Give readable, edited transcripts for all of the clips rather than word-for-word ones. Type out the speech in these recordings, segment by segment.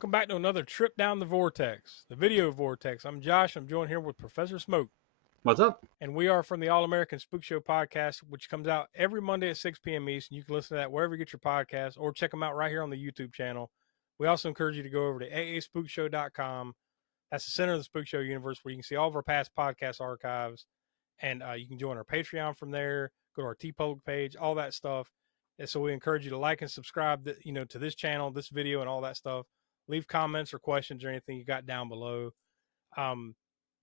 Welcome back to another trip down the Vortex, the video Vortex. I'm Josh. I'm joined here with Professor Smoke. What's up? And we are from the All American Spookshow podcast, which comes out every Monday at 6 p.m. East. And you can listen to that wherever you get your podcasts or check them out right here on the YouTube channel. We also encourage you to go over to aaspookshow.com. That's the center of the Spook Show universe where you can see all of our past podcast archives. And you can join our Patreon from there, go to our TeePublic page, all that stuff. And so we encourage you to like and subscribe to this channel, this video, and all that stuff. Leave comments or questions or anything you got down below.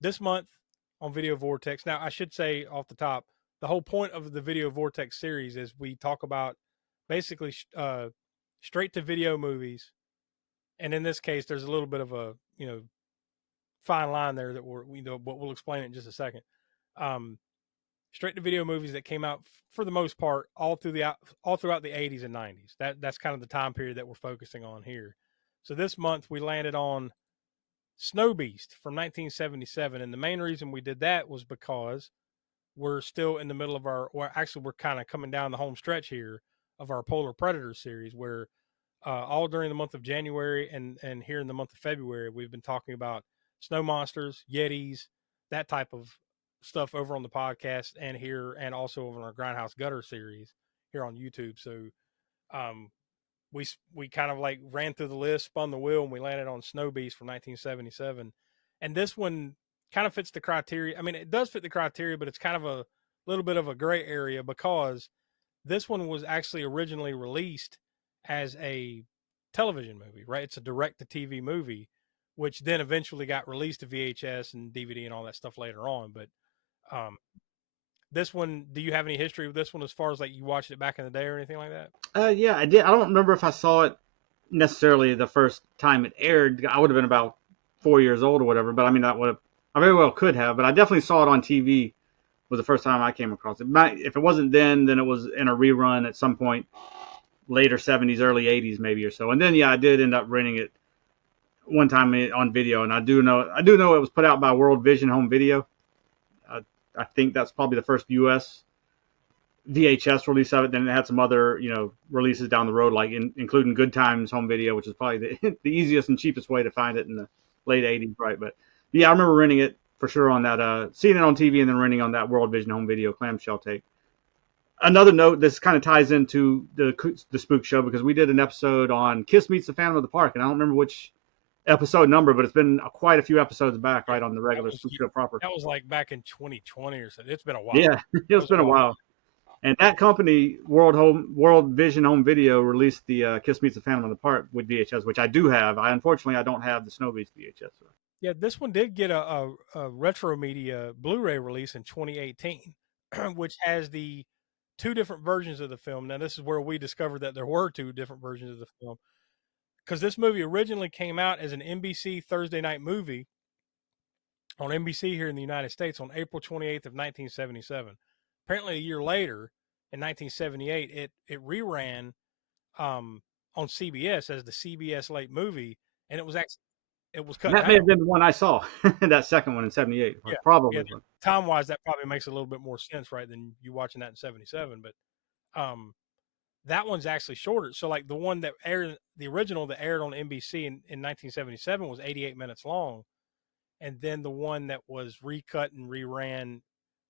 This month on Video Vortex, now I should say off the top, the whole point of the Video Vortex series is we talk about basically straight to video movies. And in this case, there's a little bit of a, fine line there that but we'll explain it in just a second. Straight to video movies that came out for the most part all throughout the 80s and 90s. That's kind of the time period that we're focusing on here. So this month we landed on Snowbeast from 1977, and the main reason we did that was because we're still in the middle of we're kind of coming down the home stretch here of our Polar Predator series, where all during the month of January and here in the month of February, we've been talking about snow monsters, Yetis, that type of stuff over on the podcast and here, and also over on our Grindhouse Gutter series here on YouTube. So we kind of like ran through the list, spun the wheel, and we landed on Snowbeast from 1977. And this one kind of fits the criteria. I mean, it does fit the criteria, but it's kind of a little bit of a gray area because this one was actually originally released as a television movie, right? It's a direct-to-TV movie, which then eventually got released to VHS and DVD and all that stuff later on. But this one, do you have any history with this one as far as like you watched it back in the day or anything like that? Yeah, I did. I don't remember if I saw it necessarily the first time it aired. I would have been about 4 years old or whatever, but I mean, I very well could have, but I definitely saw it on TV was the first time I came across it. If it wasn't then it was in a rerun at some point, later 70s, early 80s maybe or so. And then, yeah, I did end up renting it one time on video, and I do know it was put out by World Vision Home Video. I think that's probably the first U.S. VHS release of it. Then it had some other, releases down the road, like including Good Times Home Video, which is probably the easiest and cheapest way to find it in the late 80s, right? But yeah, I remember renting it for sure on that, seeing it on TV and then renting on that World Vision Home Video clamshell tape. Another note, this kind of ties into the Spook Show because we did an episode on Kiss Meets the Phantom of the Park, and I don't remember which episode number, but it's been quite a few episodes back, right, on the regular Spook Show proper. That was like back in 2020 or so. It's been a while. Yeah, it's been a while. And that company, World Vision Home Video, released the Kiss Meets the Phantom of the Park with VHS, which I do have. Unfortunately, I don't have the Snowbeast VHS. Yeah, this one did get a retro media Blu-ray release in 2018, which has the two different versions of the film. Now, this is where we discovered that there were two different versions of the film, because this movie originally came out as an NBC Thursday night movie on NBC here in the United States on April 28th of 1977. Apparently, a year later, in 1978, it reran on CBS as the CBS late movie, and it was cut. That may have been the one I saw, that second one in 78. Yeah, probably. Yeah, time-wise, that probably makes a little bit more sense, right, than you watching that in 77. But that one's actually shorter. So, like, the one that aired, the original that aired on NBC in 1977 was 88 minutes long. And then the one that was recut and reran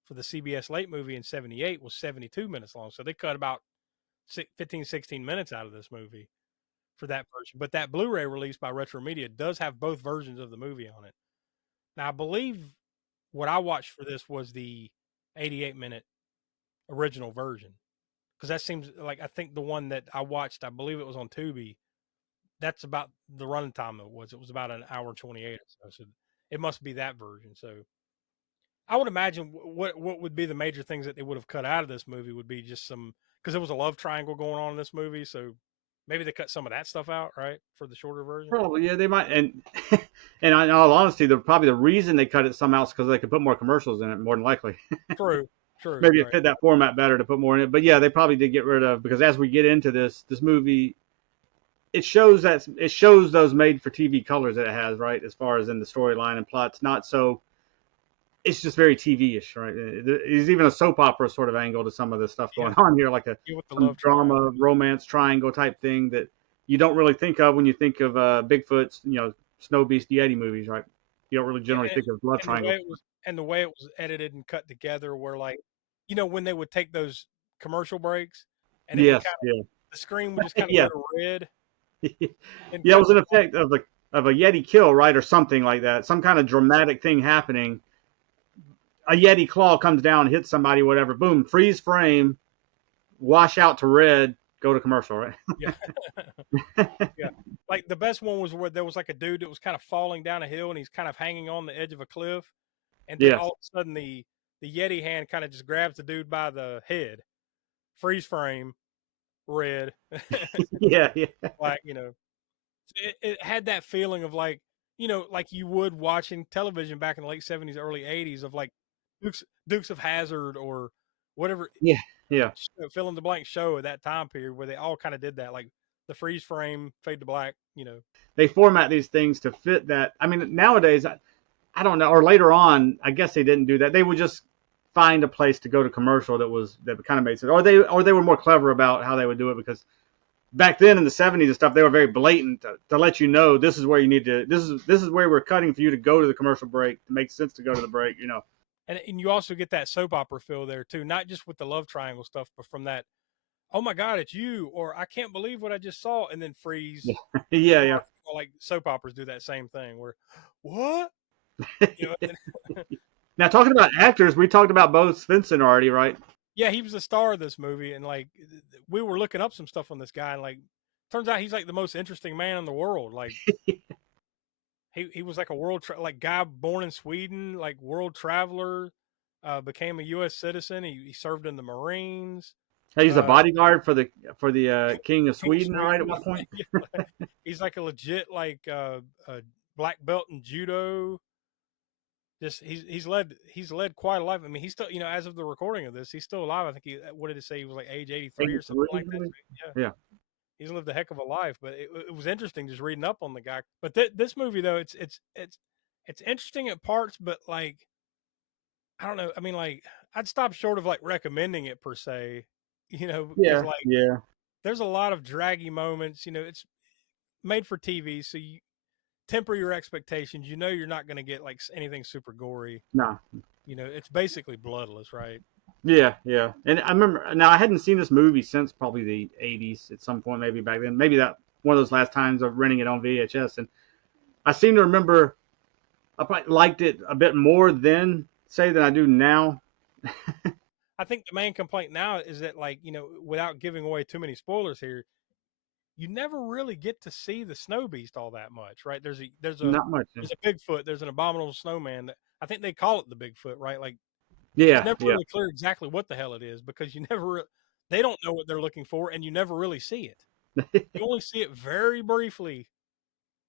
for the CBS late movie in 78 was 72 minutes long. So they cut about 15, 16 minutes out of this movie for that version. But that Blu-ray release by Retro Media does have both versions of the movie on it. Now, I believe what I watched for this was the 88-minute original version. Because that seems like, I think the one that I watched, I believe it was on Tubi. That's about the running time it was. It was about an hour 28 or so. So it must be that version. So I would imagine what would be the major things that they would have cut out of this movie would be just because there was a love triangle going on in this movie. So maybe they cut some of that stuff out, right, for the shorter version? Probably, yeah, they might. And in all honesty, probably the reason they cut it some out is because they could put more commercials in it, more than likely. True. Maybe it fit that format better to put more in it. But yeah, they probably did get rid of, because as we get into this movie, it shows those made for TV colors that it has, right, as far as in the storyline and plots. Not so, it's just very TV-ish, right? There's even a soap opera sort of angle to some of the stuff going on here, like a drama, romance triangle type thing that you don't really think of when you think of Bigfoot's, Snowbeast Yeti movies, right? You don't really Yeah, generally think of love and the way triangles. it was and the way it was edited and cut together, where like, when they would take those commercial breaks, and it would Yes, kind of yeah, the screen would just kind of yeah, go to red and yeah. It cut was to an black. effect of a Yeti kill, right, or something like that. Some kind of dramatic thing happening. A Yeti claw comes down, hits somebody, whatever. Boom, freeze frame, wash out to red, go to commercial, right? Yeah, yeah. Like the best one was where there was like a dude that was kind of falling down a hill and he's kind of hanging on the edge of a cliff, and then Yes. all of a sudden the Yeti hand kind of just grabs the dude by the head, freeze frame, red, Yeah, yeah, black. It had that feeling of like, like you would watching television back in the late '70s, early '80s of like Dukes of Hazard or whatever, yeah, yeah. fill in the blank show at that time period where they all kind of did that, like the freeze frame, fade to black. They format these things to fit that. I mean, nowadays, I don't know, or later on, I guess they didn't do that. They would just find a place to go to commercial that kind of made sense, or they were more clever about how they would do it, because back then in the '70s and stuff, they were very blatant to let you know this is where you need to. This is where we're cutting for you to go to the commercial break. It makes sense to go to the break. And you also get that soap opera feel there too, not just with the love triangle stuff, but from that, oh my god, it's you, or I can't believe what I just saw, and then freeze. Yeah, yeah. Commercial. Like soap operas do that same thing where, what? And, Now, talking about actors, we talked about Bo Svenson already, right? yeah, he was the star of this movie, and like we were looking up some stuff on this guy, and like turns out he's like the most interesting man in the world. Like he was like a like guy born in Sweden, like world traveler, became a U.S. citizen. He served in the Marines. He's a Uh, bodyguard for the King of King of Sweden, right? At Sweden. one point. Yeah, he's like a legit like black belt in judo. Just he's led quite a life. I mean, he's still, as of the recording of this, he's still alive. I think what did it say? He was like age 83 or something 83, like that. Yeah, yeah. he's lived a heck of a life. But it was interesting just reading up on the guy. But this movie though, it's interesting at parts, but like I don't know. I mean, like I'd stop short of like recommending it per se, because Yeah, like yeah. there's a lot of draggy moments. It's made for TV, so you temper your expectations. You're not going to get like anything super gory. No. It's basically bloodless, right? Yeah, yeah. And I remember now I hadn't seen this movie since probably the '80s at some point, maybe back then. Maybe that one of those last times of renting it on VHS. And I seem to remember I probably liked it a bit more then, say, than I do now. I think the main complaint now is that, like, without giving away too many spoilers here, you never really get to see the snow beast all that much, right? Not much. There's a Bigfoot, there's an abominable snowman that I think they call it the Bigfoot, right? Like it's Yeah, never yeah. really clear exactly what the hell it is because they don't know what they're looking for and you never really see it. You only see it very briefly,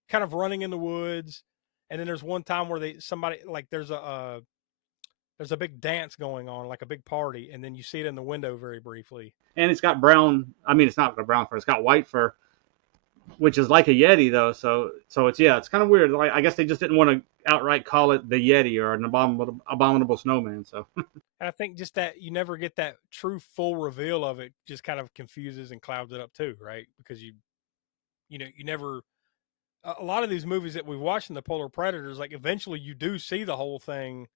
kind of running in the woods, and then there's one time where somebody like there's a big dance going on, like a big party, and then you see it in the window very briefly. And it's got brown. I mean, it's not got brown fur. It's got white fur, which is like a Yeti though. So it's kind of weird. Like I guess they just didn't want to outright call it the Yeti or an abominable snowman. So And I think just that you never get that true full reveal of it just kind of confuses and clouds it up too, right? Because you never a lot of these movies that we've watched in the Polar Predators, like eventually you do see the whole thing,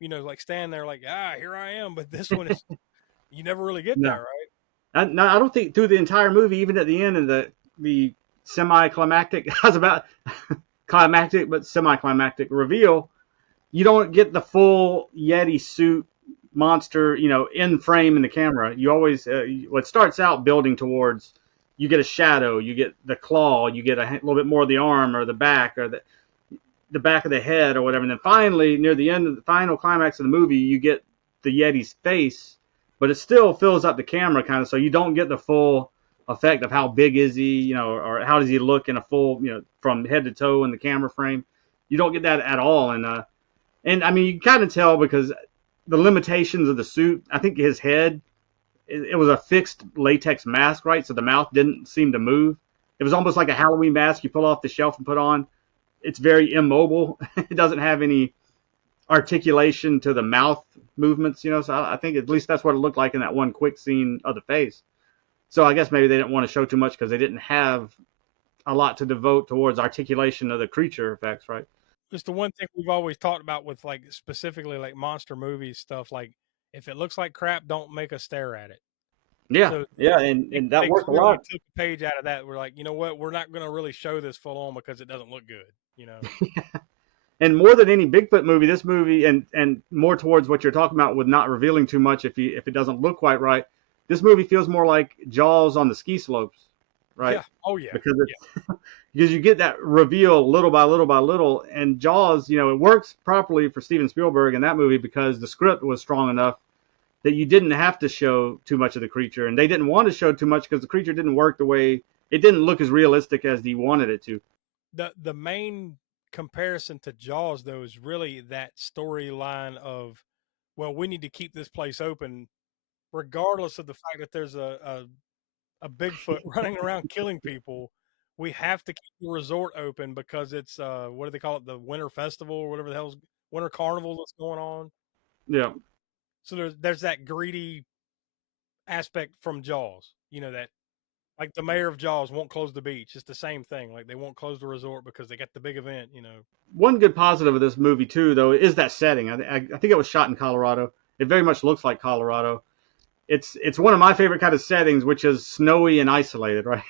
like stand there like, here I am. But this one is you never really get no, that, right? no, I don't think through the entire movie, even at the end of the semi-climactic, I was about climactic but semi-climactic reveal, you don't get the full Yeti suit monster, in frame in the camera. You always what starts out building towards, you get a shadow, you get the claw, you get a little bit more of the arm or the back or the back of the head or whatever. And then finally, near the end of the final climax of the movie, you get the Yeti's face, but it still fills up the camera kind of, so you don't get the full effect of how big is he, or how does he look in a full, from head to toe in the camera frame. You don't get that at all. And I mean, you kind of tell because the limitations of the suit. I think his head, it was a fixed latex mask, right? So the mouth didn't seem to move. It was almost like a Halloween mask you pull off the shelf and put on. It's very immobile. It doesn't have any articulation to the mouth movements, So I think at least that's what it looked like in that one quick scene of the face. So I guess maybe they didn't want to show too much because they didn't have a lot to devote towards articulation of the creature effects, right? It's the one thing we've always talked about with like specifically like monster movies stuff. Like if it looks like crap, don't make us stare at it. Yeah, So yeah, and that they worked a clearly lot. took a page out of that. We're like, you know what? We're not going to really show this full on because it doesn't look good. You know. And more than any Bigfoot movie, this movie, and more towards what you're talking about with not revealing too much if it doesn't look quite right. This movie feels more like Jaws on the ski slopes, right? Yeah. Oh yeah. Because Yeah. because you get that reveal little by little by little, and Jaws, it works properly for Steven Spielberg in that movie because the script was strong enough that you didn't have to show too much of the creature, and they didn't want to show too much because the creature didn't work the way it didn't look as realistic as he wanted it to. The main comparison to Jaws though is really that storyline of, well, we need to keep this place open regardless of the fact that there's a Bigfoot running around killing people. We have to keep the resort open because it's what do they call it, the Winter Festival or whatever the hell's Winter Carnival that's going on. Yeah, So there's that greedy aspect from Jaws. You know that like the mayor of Jaws won't close the beach. It's the same thing. Like they won't close the resort because they got the big event. You know. one good positive of this movie too, though, is that setting. I think it was shot in Colorado. It very much looks like Colorado. It's one of my favorite kind of settings, which is snowy and isolated, right?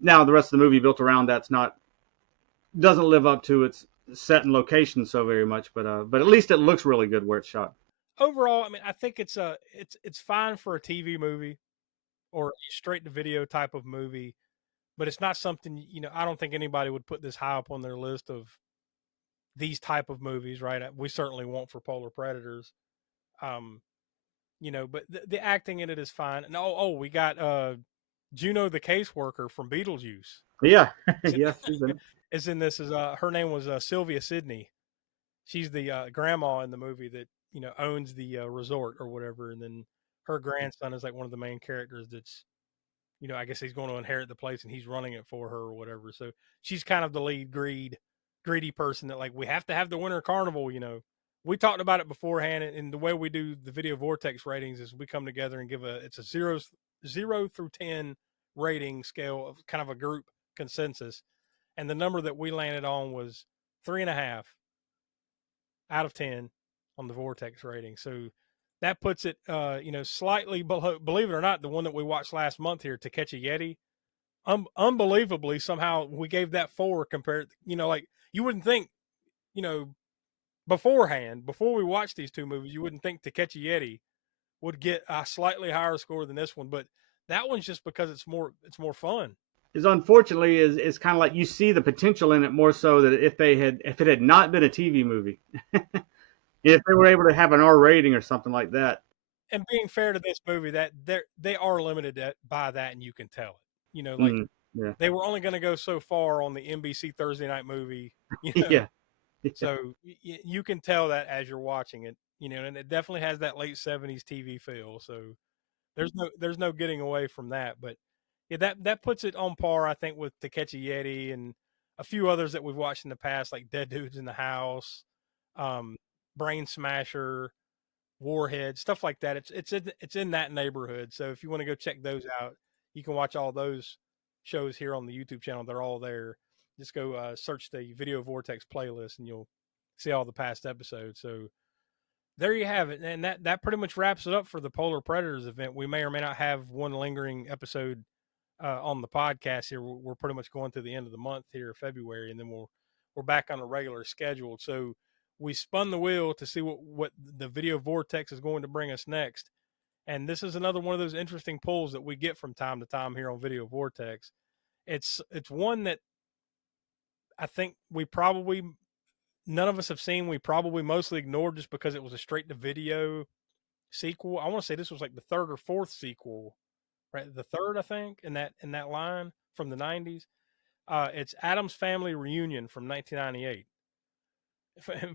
Now the rest of the movie built around that's not doesn't live up to its set and location so very much, but at least it looks really good where it's shot. Overall, I mean, I think it's fine for a TV movie or a straight to video type of movie, but it's not something, you know, I don't think anybody would put this high up on their list of these type of movies, right? We certainly won't for Polar Predators. Um, you know, but the acting in it is fine. And we got Juno the caseworker from Beetlejuice. Yeah, Is in, yes, she's in it. is in this is her name was Sylvia Sidney. She's the grandma in the movie that, you know, owns the resort or whatever, and then her grandson is like one of the main characters that's, you know, I guess he's going to inherit the place and he's running it for her or whatever. So she's kind of the lead greedy person that like we have to have the winter carnival. You know, we talked about it beforehand, and the way we do the video vortex ratings is we come together and give it's a zero through 10 rating scale of kind of a group consensus, and the number that we landed on was 3.5 out of 10 on the vortex rating. So that puts it, you know, slightly below. Believe it or not, the one that we watched last month here, To Catch a Yeti, unbelievably somehow we gave that 4 compared. You know, like you wouldn't think, you know, beforehand before we watched these two movies, you wouldn't think To Catch a Yeti would get a slightly higher score than this one, but that one's just because it's more fun. Is unfortunately is kind of like you see the potential in it more so that if it had not been a TV movie, if they were able to have an R rating or something like that. And being fair to this movie, that they are limited by that, and you can tell it. You know, like Yeah, they were only going to go so far on the NBC Thursday night movie, you know. yeah, So you can tell that as you're watching it, you know, and it definitely has that late '70s TV feel. So there's no getting away from that. But yeah, that puts it on par, I think, with To Catch a Yeti and a few others that we've watched in the past, like Dead Dudes in the House, um, Brain Smasher, Warhead, stuff like that. It's in that neighborhood. So if you want to go check those out, you can watch all those shows here on the YouTube channel. They're all there. Just go search the Video Vortex playlist, and you'll see all the past episodes. So there you have it, and that pretty much wraps it up for the Polar Predators event. We may or may not have one lingering episode on the podcast here. We're pretty much going to the end of the month here, February, and then we're back on a regular schedule. So we spun the wheel to see what the Video Vortex is going to bring us next. And this is another one of those interesting pulls that we get from time to time here on Video Vortex. It's one that I think we probably none of us have seen. We probably mostly ignored just because it was a straight to video sequel. I want to say this was like the third or fourth sequel, right? The third, I think, in that line from the '90s. It's Adam's Family Reunion from 1998.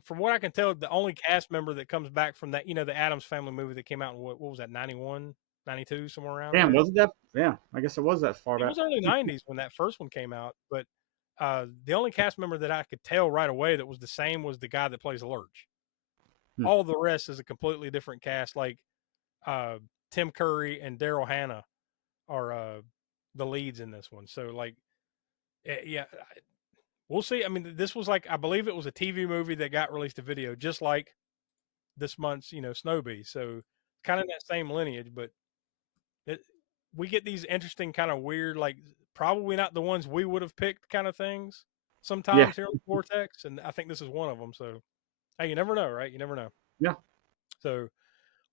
From what I can tell, the only cast member that comes back from that, you know, the Adams Family movie that came out in what was that, 91, 92, somewhere around damn, there. was it that? Yeah, I guess it was that far It back. was early '90s when that first one came out, but the only cast member that I could tell right away that was the same was the guy that plays Lurch. Hmm. All the rest is a completely different cast, like uh, Tim Curry and Daryl Hannah the leads in this one. So like, yeah, we'll see. I mean, this was like, I believe it was a TV movie that got released to video, just like this month's, Snowbeast. So kind of that same lineage, but we get these interesting kind of weird, like probably not the ones we would have picked kind of things Yeah. sometimes here on Vortex. And I think this is one of them. So, hey, you never know, right? You never know. Yeah. So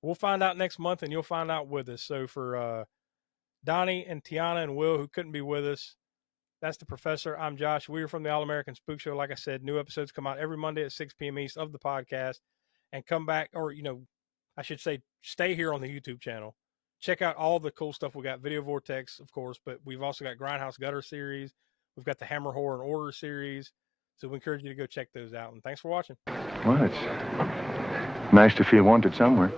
we'll find out next month and you'll find out with us. So for Donnie and Tiana and Will, who couldn't be with us, that's the professor. I'm Josh. We're from the All American Spook Show. Like I said, new episodes come out every Monday at 6 p.m. East of the podcast, and come back, or I should say, stay here on the YouTube channel. Check out all the cool stuff we got. Video Vortex, of course, but we've also got Grindhouse Gutter series. We've got the Hammer Horror and Order series. So we encourage you to go check those out. And thanks for watching. Well, it's nice to feel wanted somewhere.